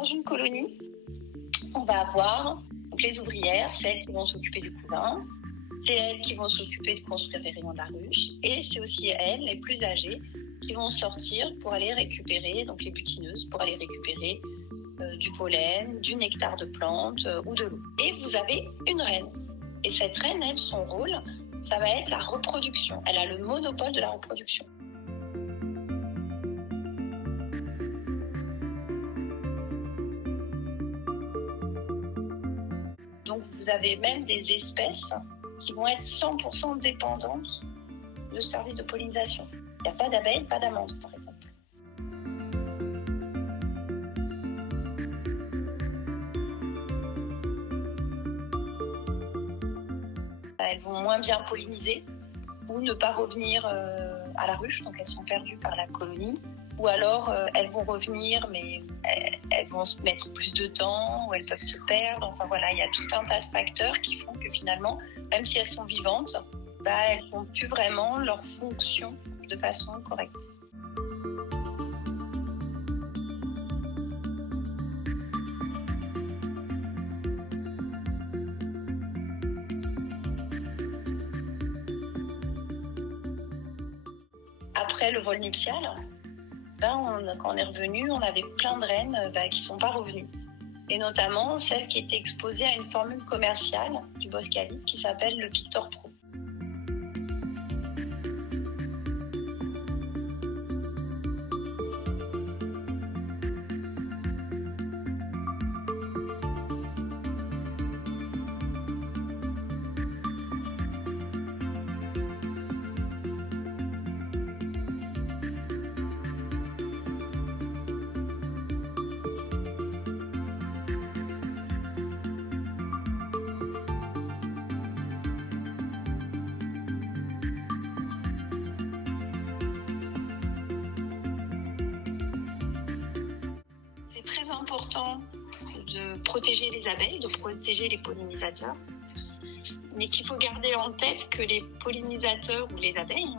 dans une colonie, on va avoir donc, les ouvrières, celles qui vont s'occuper du couvain. C'est elles qui vont s'occuper de construire les rayons de la ruche. Et c'est aussi elles, les plus âgées, qui vont sortir pour aller récupérer, donc les butineuses, pour aller récupérer du pollen, du nectar de plantes ou de l'eau. Et vous avez une reine. Et cette reine, elle, son rôle, ça va être la reproduction. Elle a le monopole de la reproduction. Donc vous avez même des espèces qui vont être 100% dépendantes de services de pollinisation. Il n'y a pas d'abeilles, pas d'amandes, par exemple. Elles vont moins bien polliniser ou ne pas revenir à la ruche, donc elles sont perdues par la colonie. Ou alors elles vont revenir, mais elles vont se mettre plus de temps, ou elles peuvent se perdre. Enfin voilà, il y a tout un tas de facteurs qui font que finalement, même si elles sont vivantes, elles n'ont plus vraiment leur fonction de façon correcte. Après le vol nuptial, quand on est revenu, on avait plein de reines qui ne sont pas revenues. Et notamment celle qui était exposée à une formule commerciale du boscalide qui s'appelle le Pictor Pro. C'est très important de protéger les abeilles, de protéger les pollinisateurs, mais qu'il faut garder en tête que les pollinisateurs ou les abeilles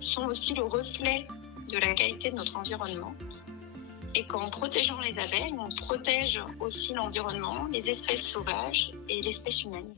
sont aussi le reflet de la qualité de notre environnement et qu'en protégeant les abeilles, on protège aussi l'environnement, les espèces sauvages et l'espèce humaine.